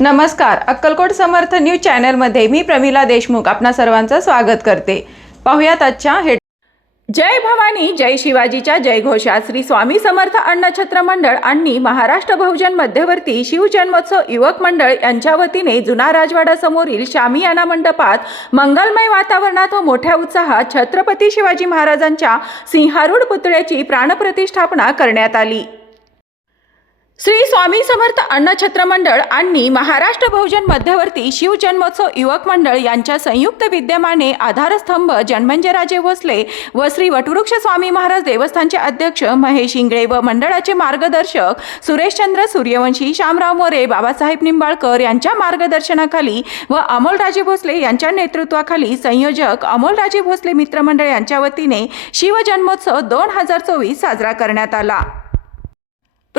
नमस्कार. अक्कलकोट समर्थ न्यूज चॅनलमध्ये मी प्रमिला देशमुख आपणा सर्वांचं स्वागत करते. पाहुयात आजच्या हेड जय भवानी जय शिवाजीच्या जयघोषात श्री स्वामी समर्थ अन्नछत्र मंडळ आणि महाराष्ट्र बहुजन मध्यवर्ती शिवजन्मोत्सव युवक मंडळ यांच्या वतीने जुना राजवाडा समोरील शामियाना मंडपात मंगलमय वातावरणात व मोठ्या उत्साहात छत्रपती शिवाजी महाराजांच्या सिंहारूढ पुतळ्याची प्राणप्रतिष्ठापना करण्यात आली. श्री स्वामी समर्थ अन्नछत्र मंडळ आणि महाराष्ट्र बहुजन मध्यवर्ती शिवजन्मोत्सव युवक मंडळ यांच्या संयुक्त विद्यमाने आधारस्तंभ जन्मंजयराजे भोसले व श्री वटवृक्ष स्वामी महाराज देवस्थानचे अध्यक्ष महेश इंगळे व मंडळाचे मार्गदर्शक सुरेशचंद्र सूर्यवंशी श्यामराव मोरे बाबासाहेब निंबाळकर यांच्या मार्गदर्शनाखाली व अमोलराजे भोसले यांच्या नेतृत्वाखाली संयोजक अमोलराजे भोसले मित्रमंडळ यांच्या वतीने शिवजन्मोत्सव दोन हजार चोवीस साजरा करण्यात आला.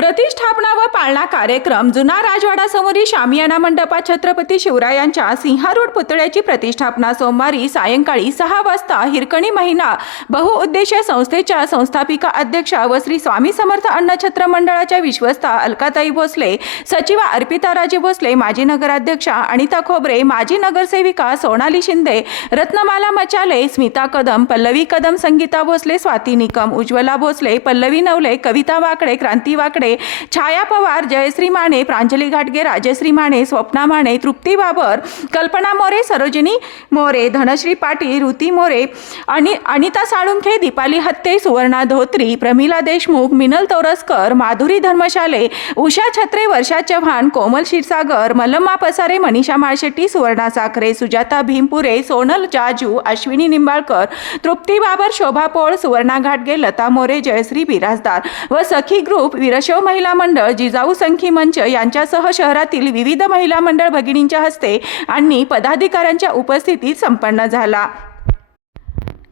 प्रतिष्ठापना व पाळणा कार्यक्रम जुना राजवाडा समोरील शामियाना मंडपात छत्रपती शिवरायांच्या सिंहारूढ पुतळ्याची प्रतिष्ठापना सोमवारी सायंकाळी सहा वाजता हिरकणी महिना बहुउद्देशीय संस्थेच्या संस्थापिका अध्यक्षा व श्री स्वामी समर्थ अन्नछत्र मंडळाच्या विश्वस्ता अलकाताई भोसले सचिवा अर्पिता राजे भोसले माजी नगराध्यक्षा अनिता खोबरे माजी नगरसेविका सोनाली शिंदे रत्नमाला मचाले स्मिता कदम पल्लवी कदम संगीता भोसले स्वाती निकम उज्ज्वला भोसले पल्लवी नवले कविता वाकडे क्रांती वाकडे छाया पवार जयश्री माने प्रांजली घाटगे राजश्री माने स्वप्ना माने तृप्ती बाबर कल्पना मोरे सरोजिनी मोरे धनश्री पाटील ऋती मोरे आणि अनिता साळुंखे दीपाली हत्ते सुवर्णा धोत्री प्रमिला देशमुख मिनल तोरसकर माधुरी धर्मशाले उषा छत्रे वर्षा चव्हाण कोमल क्षीरसागर मल्लम्मा पसारे मनीषा माळशेट्टी सुवर्णा साखरे सुजाता भीमपुरे सोनल जाजू अश्विनी निंबाळकर तृप्ती बाबर शोभा पोळ सुवर्णा घाटगे लता मोरे जयश्री बिराजदार व सखी ग्रुप महिला मंडळ जिजाऊ संखी मंच यांच्यासह शहरातील विविध महिला मंडळ भगिनींच्या हस्ते आणि पदाधिकाऱ्यांच्या उपस्थितीत संपन्न झाला.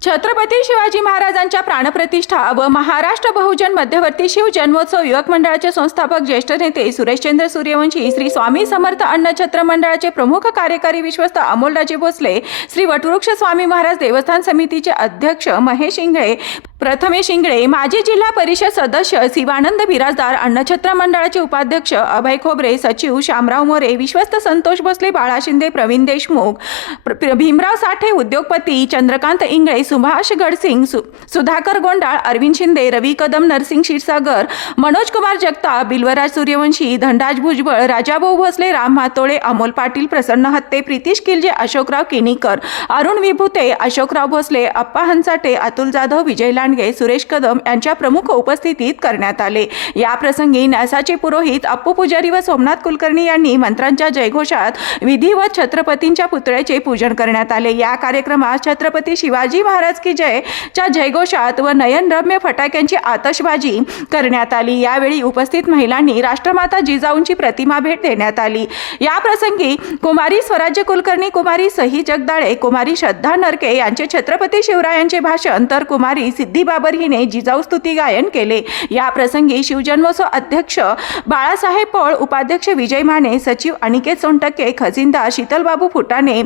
छत्रपती शिवाजी महाराजांच्या प्राणप्रतिष्ठा व महाराष्ट्र बहुजन मध्यवर्ती शिव जन्मोत्सव युवक मंडळाचे संस्थापक ज्येष्ठ नेते सुरेशचंद्र सूर्यवंशी श्री स्वामी समर्थ अन्नछत्र मंडळाचे प्रमुख कार्यकारी विश्वस्त अमोलराजे भोसले श्री वटवृक्ष स्वामी महाराज देवस्थान समितीचे अध्यक्ष महेश इंगळे प्रथमेश इंगळे माजी जिल्हा परिषद सदस्य शिवानंद बिराजदार अन्नछत्र मंडळाचे उपाध्यक्ष अभय खोबरे सचिव शामराव मोरे विश्वस्त संतोष भोसले बाळा शिंदे प्रवीण देशमुख प्र- प्र- भीमराव साठे उद्योगपती चंद्रकांत इंगळे सुभाष गडसिंग सु सुधाकर गोंडाळ अरविंद शिंदे रवी कदम नरसिंग क्षीरसागर मनोज कुमार जगताप बिल्वराज सूर्यवंशी धनराज भुजबळ राजाभाऊ भोसले राम म्हातोळे अमोल पाटील प्रसन्न हत्ते प्रितीश किलजे अशोकराव किनीकर अरुण विभूते अशोकराव भोसले अप्पा हंसाटे अतुल जाधव विजय लांडगे सुरेश कदम यांच्या प्रमुख उपस्थितीत करण्यात आले. या प्रसंगी न्यासाचे पुरोहित अप्पू पुजारी व सोमनाथ कुलकर्णी यांनी मंत्रांच्या जयघोषात विधिवत छत्रपतींच्या पुतळ्याचे पूजन करण्यात आले. या कार्यक्रमात छत्रपती शिवाजी महाराज की जय च्या जयघोषात व नयनरम्य फटाक्यांची आतषबाजी करण्यात आली. यावेळी उपस्थित महिलांनी राष्ट्रमाता जिजाऊंची प्रतिमा भेट देण्यात आली. या प्रसंगी कुमारी स्वराज्य कुलकर्णी कुमारी सही जगदाळे कुमारी श्रद्धा नरके यांचे छत्रपती शिवरायांचे भाषण तर कुमारी सिद्धी बाबर हिने जिजाऊ स्तुती गायन केले. या प्रसंगी शिवजन्मोत्सव अध्यक्ष बाळासाहेब पळ उपाध्यक्ष विजय माने सचिव अनिकेत सोनटक्के खजिनदार शीतलबाबू फुटाणे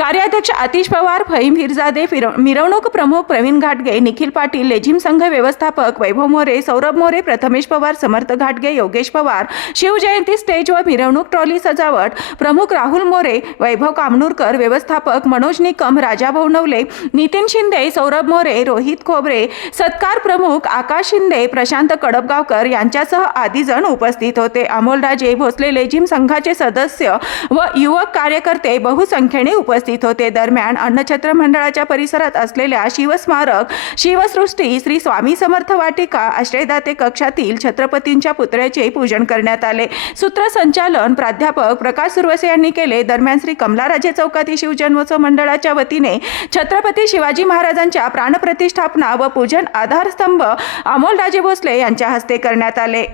कार्याध्यक्ष आतिश पवार फहीम हिरजादे फिर- मिरवणूक प्रमुख प्रवीण घाटगे निखिल पाटील लेझिम संघ व्यवस्थापक वैभव मोरे सौरभ मोरे प्रथमेश पवार समर्थ घाटगे योगेश पवार शिवजयंती स्टेज व मिरवणूक ट्रॉली सजावट प्रमुख राहुल मोरे वैभव कामनूरकर व्यवस्थापक मनोज निकम राजा भवनवले नितीन शिंदे सौरभ मोरे रोहित खोबरे सत्कार प्रमुख आकाश शिंदे प्रशांत कडबगावकर यांच्यासह आदी जण उपस्थित होते. अमोलराजे भोसले लेझिम संघाचे सदस्य व युवक कार्यकर्ते बहुसंख्येने उपस्थित होते. दरम्यान अन्नछत्र मंडळाच्या परिसरात असलेल्या शिवस्मारक शिवसृष्टी श्री स्वामी समर्थ वाटिका आश्रयदाते कक्षातील छत्रपतींच्या पुतळ्याचे पूजन करण्यात आले. सूत्रसंचालन प्राध्यापक प्रकाश सुरवसे यांनी केले. दरम्यान श्री कमलाराजे चौकातील शिवजन्मोत्सव मंडळाच्या वतीने छत्रपती शिवाजी महाराजांच्या प्राणप्रतिष्ठापना व पूजन आधारस्तंभ अमोलराजे भोसले यांच्या हस्ते करण्यात आले.